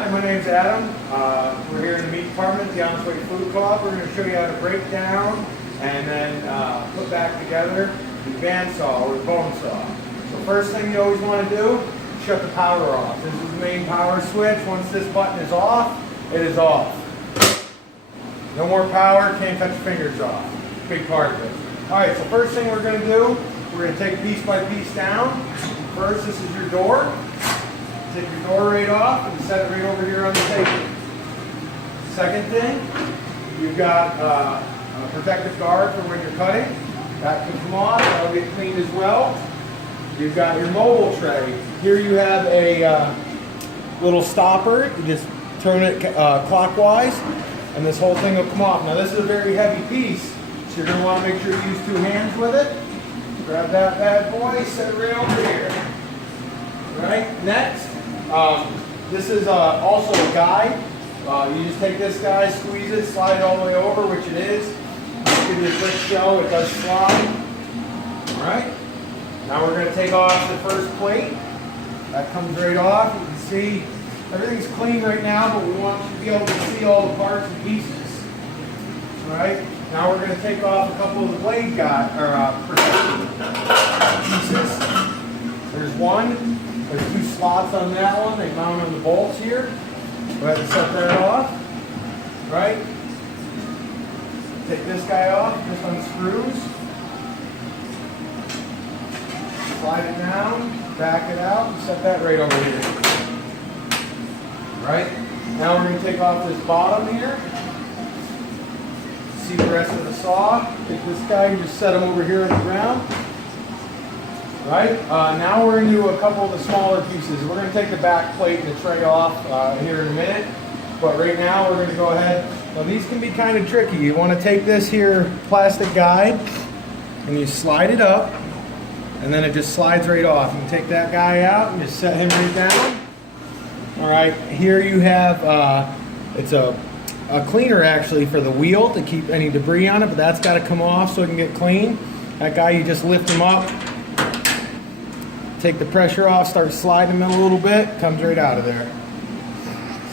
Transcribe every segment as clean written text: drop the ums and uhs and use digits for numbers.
Hi, my name's Adam. We're here in the meat department at the Honest Way Food Co-op. We're going to show you how to break down and then put back together the bandsaw or the bone saw. So first thing you always want to do, shut the power off. This is the main power switch. Once this button is off, it is off. No more power, can't touch your fingers off. Big part of it. Alright, so first thing we're going to do, we're going to take piece by piece down. First, this is your door. Take your door right off and set it right over here on the table. Second thing, you've got a protective guard for when you're cutting. That can come off, that'll get cleaned as well. You've got your mobile tray. Here you have a little stopper. You just turn it clockwise and this whole thing will come off. Now this is a very heavy piece, so you're going to want to make sure you use 2 hands with it. Grab that bad boy, set it right over here. Right, next, this is also a guide. You just take this guy, squeeze it, slide it all the way over, which it is. I'll give you a quick show, it does slide. Alright, now we're going to take off the first plate. That comes right off. You can see everything's clean right now, but we want you to be able to see all the parts and pieces. Alright, now we're going to take off a couple of the blade protection pieces. There's one. There's 2 slots on that one. They mount on the bolts here. Go ahead and set that off. Right? Take this guy off. This unscrews. Slide it down. Back it out. And set that right over here. Right? Now we're going to take off this bottom here. See the rest of the saw. Take this guy and just set him over here on the ground. Right, now we're into a couple of the smaller pieces. We're going to take the back plate and the tray off here in a minute. But right now we're going to go ahead. Now these can be kind of tricky. You want to take this here plastic guide and you slide it up and then it just slides right off. You can take that guy out and just set him right down. Alright, here you have, it's a cleaner actually for the wheel to keep any debris on it, but that's got to come off so it can get clean. That guy, you just lift him up. Take the pressure off, start sliding them in a little bit, comes right out of there.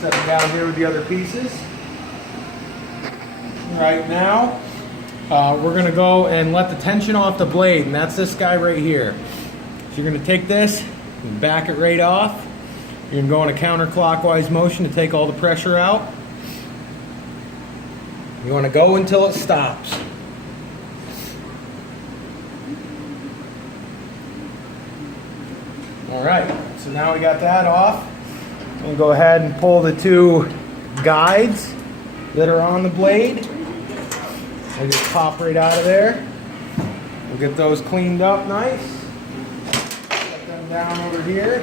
Set them down here with the other pieces. Right now, we're going to go and let the tension off the blade, and that's this guy right here. So you're going to take this and back it right off. You're going to go in a counterclockwise motion to take all the pressure out. You want to go until it stops. Alright, so now we got that off. We'll go ahead and pull the 2 guides that are on the blade. They just pop right out of there. We'll get those cleaned up nice. Set them down over here.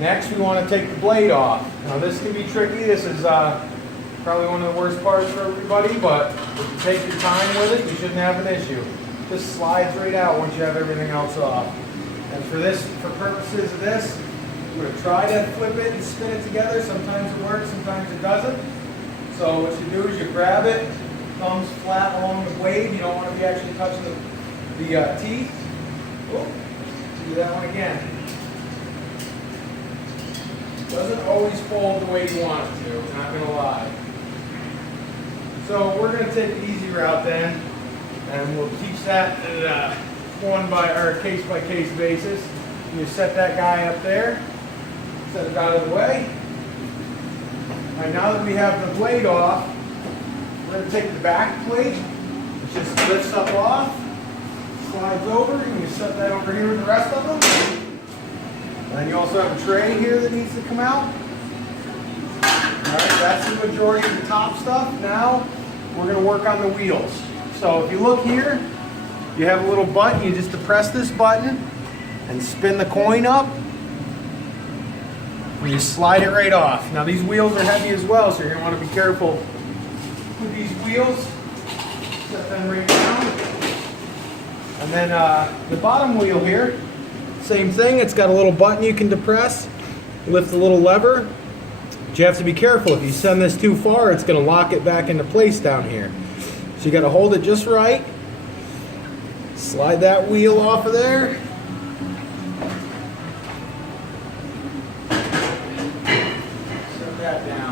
Next, we want to take the blade off. Now this can be tricky. This is probably one of the worst parts for everybody, but if you take your time with it, you shouldn't have an issue. Just slides right out once you have everything else off. And for purposes of this, we're going to try to flip it and spin it together. Sometimes it works, sometimes it doesn't. So what you do is you grab it, thumbs flat along the blade. You don't want to be actually touching the teeth. Oh, do that one again. Doesn't always fold the way you want it to, I'm not going to lie. So we're going to take the easy route then. And we'll teach that case-by-case basis. You set that guy up there, set it out of the way. All right, now that we have the blade off, we're going to take the back plate, it just lifts up off, slides over, and you set that over here with the rest of them. And then you also have a tray here that needs to come out. All right, that's the majority of the top stuff. Now we're going to work on the wheels. So if you look here, you have a little button. You just depress this button and spin the coin up. And you slide it right off. Now these wheels are heavy as well, so you're going to want to be careful with these wheels. Set them right down. And then the bottom wheel here, same thing. It's got a little button you can depress. Lift the little lever. But you have to be careful. If you send this too far, it's going to lock it back into place down here. So you got to hold it just right. Slide that wheel off of there. that down.